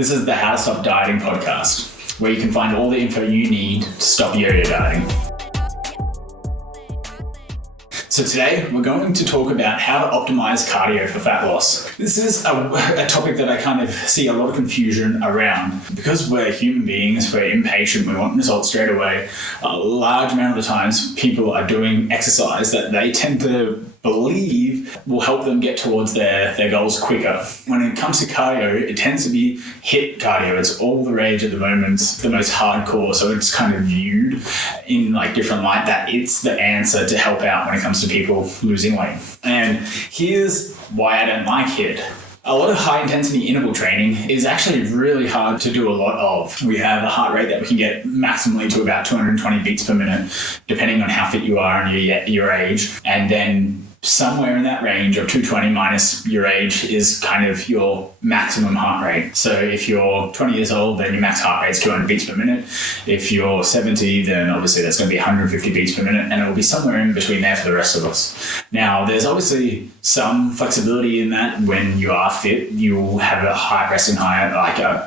This is the How to Stop Dieting podcast, where you can find all the info you need to stop yo-yo dieting. So today we're going to talk about how to optimize cardio for fat loss. This is a topic that I kind of see a lot of confusion around. Because we're human beings, we're impatient, we want results straight away. A large amount of the times people are doing exercise that they tend to believe will help them get towards their goals quicker. When it comes to cardio, it tends to be HIIT cardio. It's all the rage at the moment, the most hardcore. So it's kind of viewed in like different light that it's the answer to help out when it comes to people losing weight. And here's why I don't like HIIT. A lot of high intensity interval training is actually really hard to do a lot of. We have a heart rate that we can get maximally to about 220 beats per minute, depending on how fit you are and your age. And then somewhere in that range of 220 minus your age is kind of your maximum heart rate. So if you're 20 years old, then your max heart rate is 200 beats per minute. If you're 70, then obviously that's going to be 150 beats per minute, and it will be somewhere in between there for the rest of us. Now, there's obviously some flexibility in that. When you are fit, you will have a high resting higher,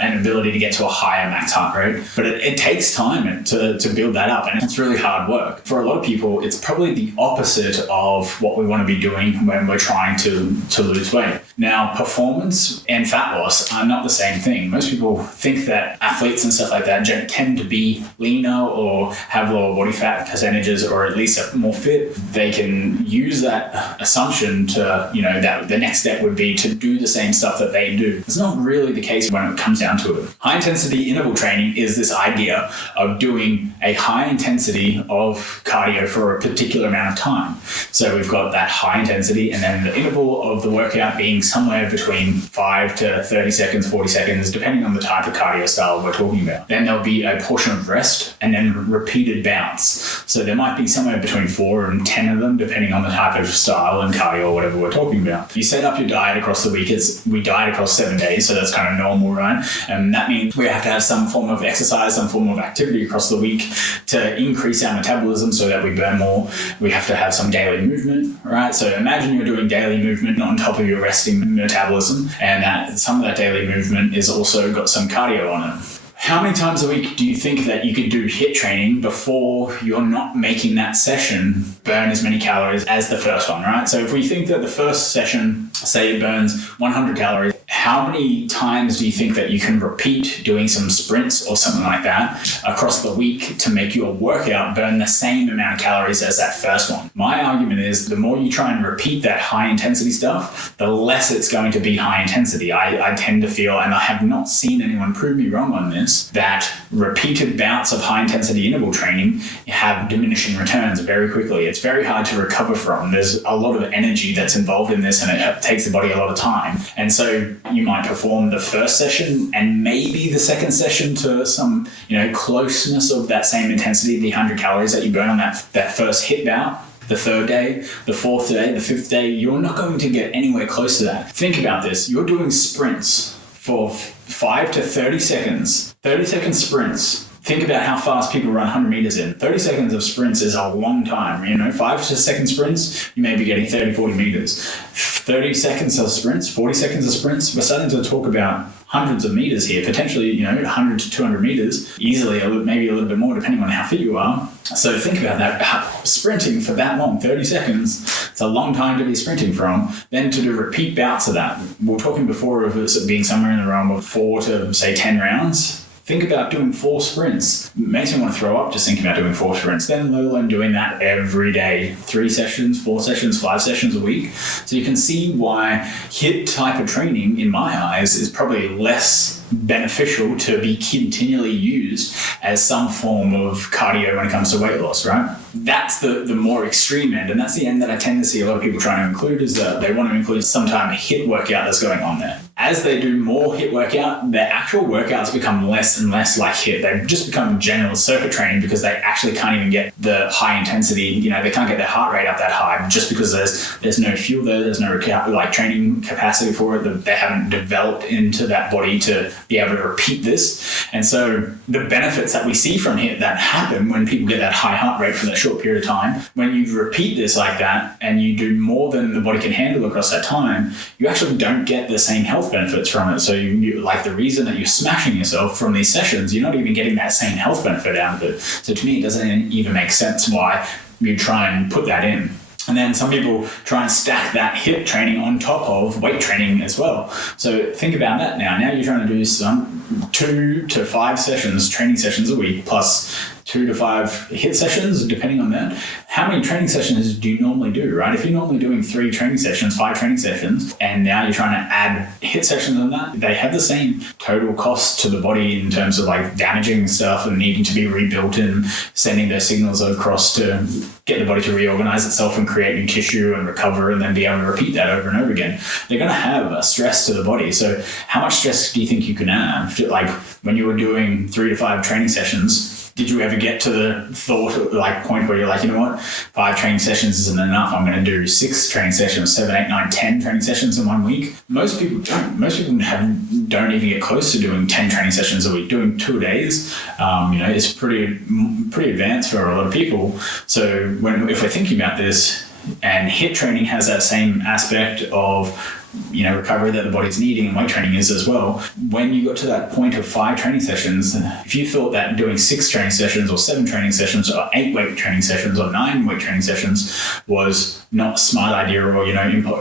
an ability to get to a higher max heart rate, but it takes time to build that up, and it's really hard work. For a lot of people, it's probably the opposite of what we want to be doing when we're trying to lose weight. Now, performance and fat loss are not the same thing. Most people think that athletes and stuff like that tend to be leaner or have lower body fat percentages, or at least are more fit. They can use that assumption to, that the next step would be to do the same stuff that they do. It's not really the case when it comes down to it. High intensity interval training is this idea of doing a high intensity of cardio for a particular amount of time. So we've got that high intensity, and then the interval of the workout being somewhere between 5 to 30 seconds, 40 seconds, depending on the type of cardio style we're talking about. Then there'll be a portion of rest and then repeated bounce. So there might be somewhere between 4 and 10 of them, depending on the type of style and cardio or whatever we're talking about. You set up your diet across the week. We diet across 7 days, so that's kind of normal, right? And that means we have to have some form of exercise, some form of activity across the week to increase our metabolism so that we burn more. We have to have some daily movement, right? So imagine you're doing daily movement on top of your resting metabolism, and that some of that daily movement is also got some cardio on it. How many times a week do you think that you could do HIIT training before you're not making that session burn as many calories as the first one, right? So if we think that the first session, say it burns 100 calories, how many times do you think that you can repeat doing some sprints or something like that across the week to make your workout burn the same amount of calories as that first one? My argument is the more you try and repeat that high intensity stuff, the less it's going to be high intensity. I tend to feel, and I have not seen anyone prove me wrong on this, that repeated bouts of high intensity interval training have diminishing returns very quickly. It's very hard to recover from. There's a lot of energy that's involved in this, and it takes the body a lot of time. And so you might perform the first session and maybe the second session to some, closeness of that same intensity, the 100 calories that you burn on that first HIIT bout. The third day, the fourth day, the fifth day, you're not going to get anywhere close to that. Think about this. You're doing sprints for 5 to 30 seconds, 30-second sprints. Think about how fast people run 100 meters in. 30 seconds of sprints is a long time. 5 to second sprints, you may be getting 30, 40 meters. 30 seconds of sprints, 40 seconds of sprints. We're starting to talk about hundreds of meters here, potentially, 100 to 200 meters, easily, maybe a little bit more depending on how fit you are. So think about that. Sprinting for that long, 30 seconds, it's a long time to be sprinting from. Then to do repeat bouts of that. We were talking before of it being somewhere in the realm of 4 to, say, 10 rounds. Think about doing 4 sprints. It makes me want to throw up just thinking about doing 4 sprints. Then let alone doing that every day. 3 sessions, 4 sessions, 5 sessions a week. So you can see why HIIT type of training, in my eyes, is probably less beneficial to be continually used as some form of cardio when it comes to weight loss, right? That's the more extreme end, and that's the end that I tend to see a lot of people trying to include, is that they want to include some type of HIIT workout that's going on there. As they do more HIIT workout, their actual workouts become less and less like HIIT. They just become general circuit training because they actually can't even get the high intensity, they can't get their heart rate up that high just because there's no fuel there, there's no training capacity for it, that they haven't developed into that body to be able to repeat this. And so the benefits that we see from HIIT that happen when people get that high heart rate from the short period of time. When you repeat this like that and you do more than the body can handle across that time, you actually don't get the same health benefits from it. So you like the reason that you're smashing yourself from these sessions, you're not even getting that same health benefit out of it. So to me, it doesn't even make sense why you try and put that in. And then some people try and stack that HIIT training on top of weight training as well. So think about that now. Now you're trying to do some 2 to 5 sessions, training sessions a week, plus 2 to 5 HIIT sessions, depending on that. How many training sessions do you normally do, right? If you're normally doing 3 training sessions, 5 training sessions, and now you're trying to add HIIT sessions on that, they have the same total cost to the body in terms of like damaging stuff and needing to be rebuilt and sending those signals across to get the body to reorganize itself and create new tissue and recover and then be able to repeat that over and over again. They're going to have a stress to the body. So how much stress do you think you can add? Like when you were doing 3 to 5 training sessions, did you ever get to the thought, like point where you're like, you know what, 5 training sessions isn't enough. I'm going to do 6 training sessions, 7, 8, 9, 10 training sessions in 1 week. Most people don't. Most people don't even get close to doing 10 training sessions a week. Doing 2 days, is pretty advanced for a lot of people. So if we're thinking about this, and HIIT training has that same aspect of recovery that the body's needing, and weight training is as well. When you got to that point of 5 training sessions, if you thought that doing 6 training sessions or 7 training sessions or 8 weight training sessions or 9 weight training sessions was not a smart idea or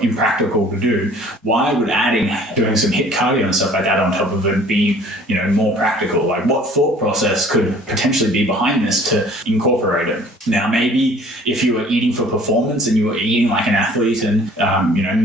impractical to do, why would doing some HIIT cardio and stuff like that on top of it be more practical? Like what thought process could potentially be behind this to incorporate it? Now maybe if you were eating for performance and you were eating like an athlete and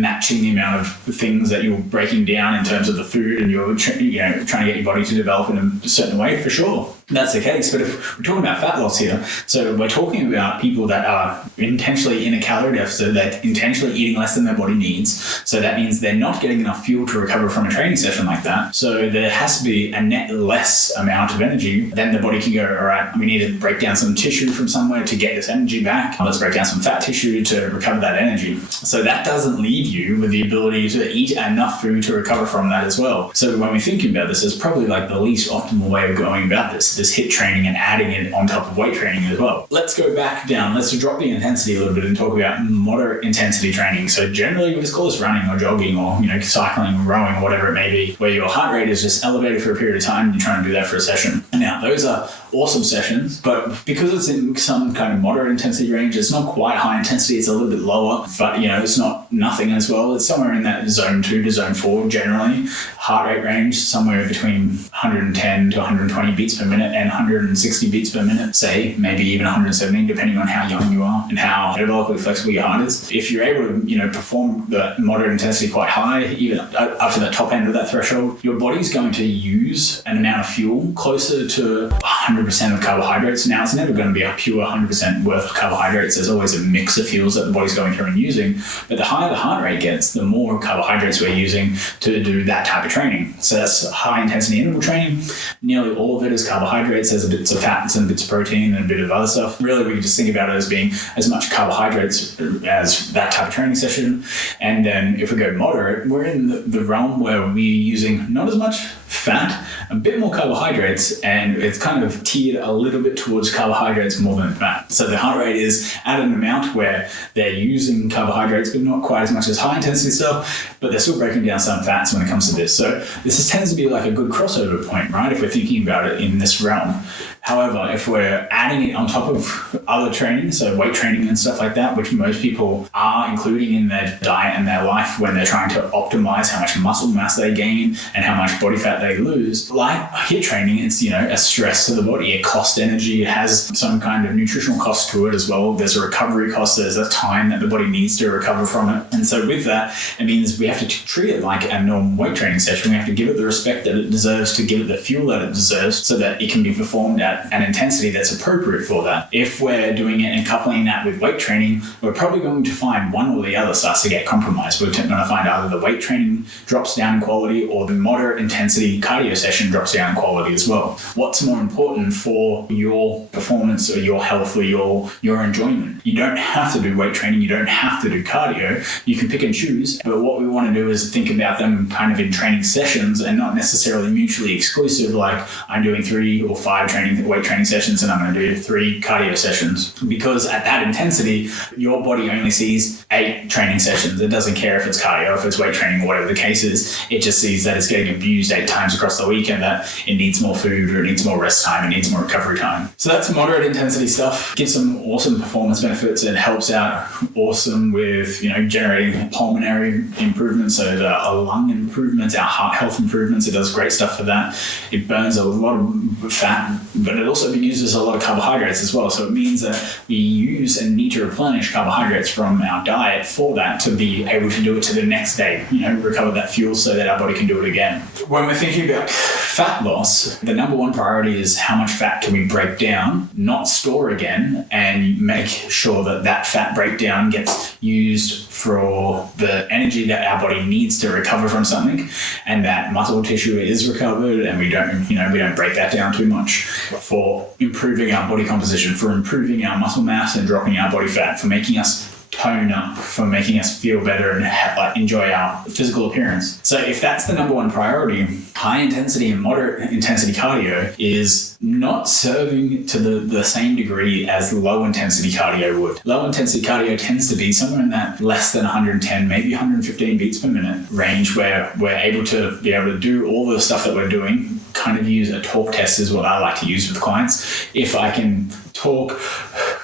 matching the amount of things that you're breaking down in terms of the food and you're trying to get your body to develop in a certain way, for sure, that's the case. But if we're talking about fat loss here, so we're talking about people that are intentionally in a calorie deficit, they're intentionally eating less than their body needs. So that means they're not getting enough fuel to recover from a training session like that. So there has to be a net less amount of energy. Then the body can go, all right, we need to break down some tissue from somewhere to get this energy back. Let's break down some fat tissue to recover that energy. So that doesn't leave you with the ability to eat enough food to recover from that as well. So when we're thinking about this, it's probably like the least optimal way of going about this HIIT training and adding it on top of weight training as well. Let's go back down. Let's drop the intensity a little bit and talk about moderate intensity training. So generally we just call this running or jogging or cycling, rowing, whatever it may be, where your heart rate is just elevated for a period of time and you're trying to do that for a session. And now those are awesome sessions, but because it's in some kind of moderate intensity range, it's not quite high intensity, it's a little bit lower, but it's not nothing as well. It's somewhere in that zone 2 to zone 4 generally. Heart rate range somewhere between 110 to 120 beats per minute and 160 beats per minute, say maybe even 170, depending on how young you are and how metabolically flexible your heart is. If you're able to perform the moderate intensity quite high, even up to the top end of that threshold, your body's going to use an amount of fuel closer to 100% of carbohydrates. Now, it's never going to be a pure 100% worth of carbohydrates. There's always a mix of fuels that the body's going through and using, but the higher the heart rate gets, the more carbohydrates we're using to do that type of training. So that's high intensity interval training. Nearly all of it is carbohydrates. There's a bits of fats and bits of protein and a bit of other stuff. Really, we can just think about it as being as much carbohydrates as that type of training session. And then if we go moderate, we're in the realm where we're using not as much fat, a bit more carbohydrates, and it's kind of tiered a little bit towards carbohydrates more than fat. So the heart rate is at an amount where they're using carbohydrates, but not quite as much as high intensity stuff, but they're still breaking down some fats when it comes to this. So this tends to be like a good crossover point, right? If we're thinking about it in this realm. However, if we're adding it on top of other training, so weight training and stuff like that, which most people are including in their diet and their life when they're trying to optimize how much muscle mass they gain and how much body fat they lose, like HIIT training, it's a stress to the body. It costs energy. It has some kind of nutritional cost to it as well. There's a recovery cost. There's a time that the body needs to recover from it. And so with that, it means we have to treat it like a normal weight training session. We have to give it the respect that it deserves, to give it the fuel that it deserves, so that it can be performed at an intensity that's appropriate for that. If we're doing it and coupling that with weight training, we're probably going to find one or the other starts to get compromised. We're going to find either the weight training drops down in quality or the moderate intensity cardio session drops down in quality as well. What's more important for your performance or your health or your enjoyment? You don't have to do weight training. You don't have to do cardio. You can pick and choose. But what we want to do is think about them kind of in training sessions and not necessarily mutually exclusive, like I'm doing 3 3 or 5 weight training sessions, and I'm going to do 3 cardio sessions, because at that intensity, your body only sees 8 training sessions. It doesn't care if it's cardio, if it's weight training, or whatever the case is. It just sees that it's getting abused 8 times across the week and that it needs more food, or it needs more rest time, it needs more recovery time. So that's moderate intensity stuff. Gives some awesome performance benefits. It helps out awesome with, generating pulmonary improvements, so the lung improvements, our heart health improvements. It does great stuff for that. It burns a lot of fat, but it also uses a lot of carbohydrates as well. So it means that we use and need to replenish carbohydrates from our diet for that to be able to do it to the next day, recover that fuel so that our body can do it again. When we're thinking about fat loss, the number one priority is how much fat can we break down, not store again, and make sure that that fat breakdown gets used for the energy that our body needs to recover from something, and that muscle tissue is recovered, and we don't break that down too much, for improving our body composition, for improving our muscle mass and dropping our body fat, for making us tone up, for making us feel better and enjoy our physical appearance. So if that's the number one priority, high intensity and moderate intensity cardio is not serving to the same degree as low intensity cardio would. Low intensity cardio tends to be somewhere in that less than 110, maybe 115 beats per minute range, where we're able to do all the stuff that we're doing. Kind of use a talk test is what I like to use with clients. If I can talk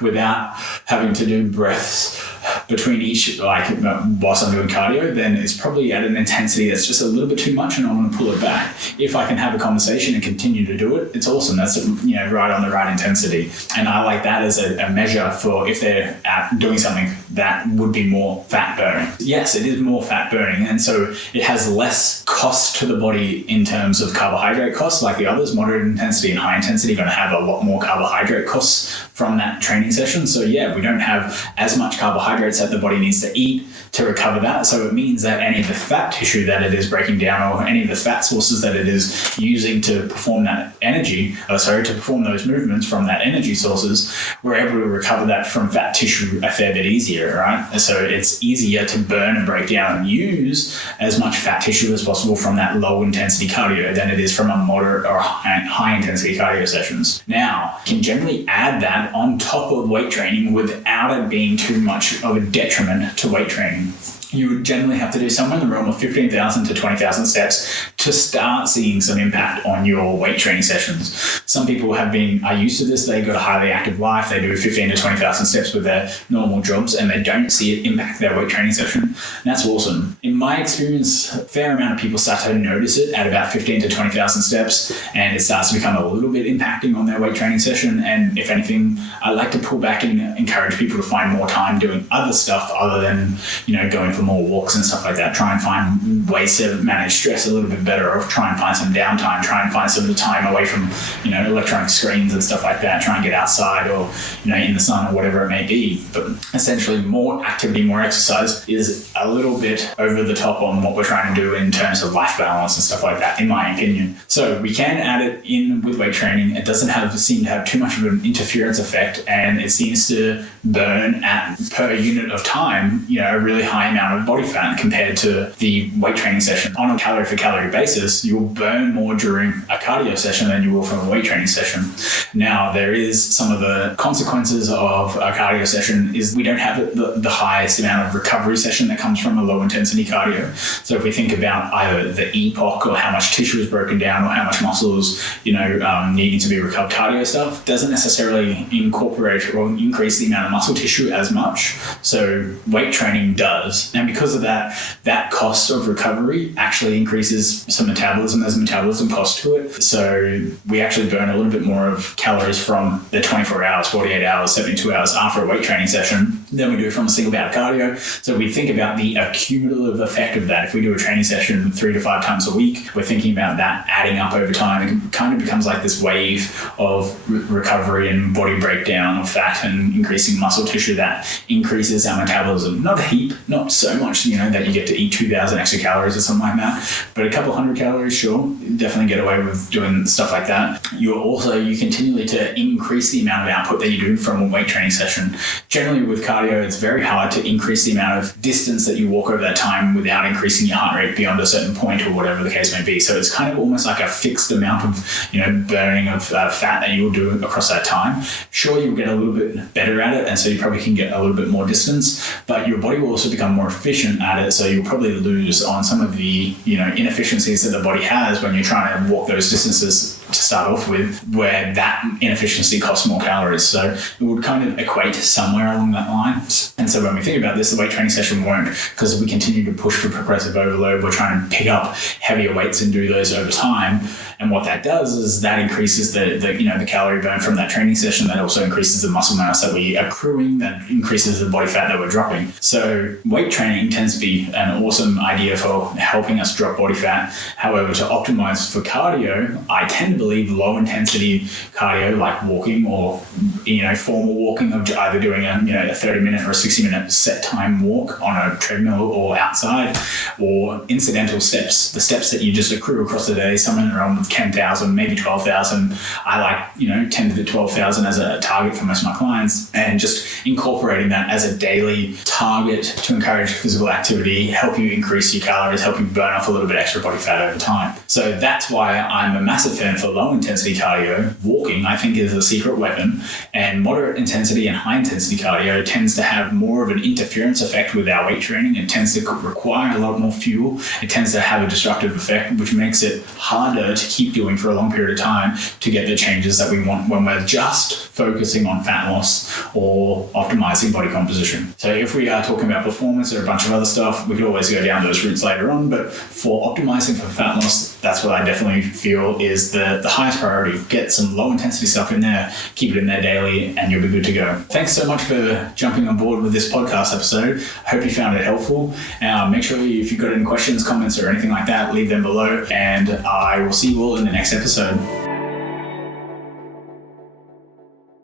without having to do breaths between each, whilst I'm doing cardio, then it's probably at an intensity that's just a little bit too much, and I want to pull it back. If I can have a conversation and continue to do it, it's awesome. That's right on the right intensity, and I like that as a measure for if they're doing something that would be more fat burning. Yes, it is more fat burning, and so it has less cost to the body in terms of carbohydrate costs. Like the others, moderate intensity and high intensity, are going to have a lot more carbohydrate costs from that training session. So yeah, we don't have as much carbohydrates that the body needs to eat to recover that. So it means that any of the fat tissue that it is breaking down, or any of the fat sources that it is using to perform that to perform those movements from that energy sources, we're able to recover that from fat tissue a fair bit easier, right? So it's easier to burn and break down and use as much fat tissue as possible from that low intensity cardio than it is from a moderate or high intensity cardio sessions. Now, you can generally add that on top of weight training without it being too much of a detriment to weight training. You would generally have to do somewhere in the realm of 15,000 to 20,000 steps to start seeing some impact on your weight training sessions. Some people are used to this. They've got a highly active life. They do 15 to 20,000 steps with their normal jobs, and they don't see it impact their weight training session. And that's awesome. In my experience, a fair amount of people start to notice it at about 15 to 20,000 steps, and it starts to become a little bit impacting on their weight training session. And if anything, I like to pull back and encourage people to find more time doing other stuff other than, going for more walks and stuff like that. Try and find ways to manage stress a little bit better, or try and find some downtime, try and find some time away from, electronic screens and stuff like that. Try and get outside, or, in the sun, or whatever it may be. But essentially, more activity, more exercise is a little bit over the top on what we're trying to do in terms of life balance and stuff like that, in my opinion. So we can add it in with weight training. It doesn't seem to have too much of an interference effect, and it seems to burn at per unit of time, a really high amount of body fat compared to the weight training session. On a calorie for calorie basis, you'll burn more during a cardio session than you will from a weight training session. Now, there is some of the consequences of a cardio session is we don't have the highest amount of recovery session that comes from a low intensity cardio. So if we think about either the epoch, or how much tissue is broken down, or how much muscles, needing to be recovered, cardio stuff doesn't necessarily incorporate or increase the amount of muscle tissue as much. So weight training does. And because of that, that cost of recovery actually increases some metabolism. There's a metabolism cost to it. So we actually burn a little bit more of calories from the 24 hours, 48 hours, 72 hours after a weight training session than we do from a single bout of cardio. So we think about the accumulative effect of that. If we do a training session 3 to 5 times a week, we're thinking about that adding up over time. It kind of becomes like this wave of recovery and body breakdown of fat and increasing muscle tissue that increases our metabolism. Not a heap, not so much, that you get to eat 2,000 extra calories or something like that, but a couple hundred calories, sure, definitely get away with doing stuff like that. You continually to increase the amount of output that you do from a weight training session. Generally with cardio, it's very hard to increase the amount of distance that you walk over that time without increasing your heart rate beyond a certain point or whatever the case may be. So it's kind of almost like a fixed amount of, burning of fat that you'll do across that time. Sure, you'll get a little bit better at it, and so you probably can get a little bit more distance, but your body will also become more efficient at it, so you'll probably lose on some of the, inefficiencies that the body has when you're trying to walk those distances to start off with, where that inefficiency costs more calories. So it would kind of equate somewhere along that line. And so when we think about this, the weight training session won't, because if we continue to push for progressive overload, we're trying to pick up heavier weights and do those over time. And what that does is that increases the calorie burn from that training session. That also increases the muscle mass that we are accruing, that increases the body fat that we're dropping. So weight training tends to be an awesome idea for helping us drop body fat. However, to optimize for cardio, I tend to believe low intensity cardio like walking or formal walking of either doing a 30-minute or a 60-minute set time walk on a treadmill or outside, or incidental steps, the steps that you just accrue across the day, somewhere in the realm of 10,000, maybe 12,000. I like 10 to 12,000 as a target for most of my clients, and just incorporating that as a daily target to encourage physical activity, help you increase your calories, help you burn off a little bit extra body fat over time. So that's why I'm a massive fan for low intensity cardio. Walking, I think, is a secret weapon, and moderate intensity and high intensity cardio tends to have more of an interference effect with our weight training. It tends to require a lot more fuel. It tends to have a destructive effect, which makes it harder to keep doing for a long period of time to get the changes that we want when we're just focusing on fat loss or optimizing body composition. So if we are talking about performance or a bunch of other stuff, we could always go down those routes later on, but for optimizing for fat loss, that's what I definitely feel is the highest priority. Get some low intensity stuff in there, keep it in there daily, and you'll be good to go. Thanks so much for jumping on board with this podcast episode. I hope you found it helpful. Make sure if you've got any questions, comments, or anything like that, leave them below, and I will see you all in the next episode.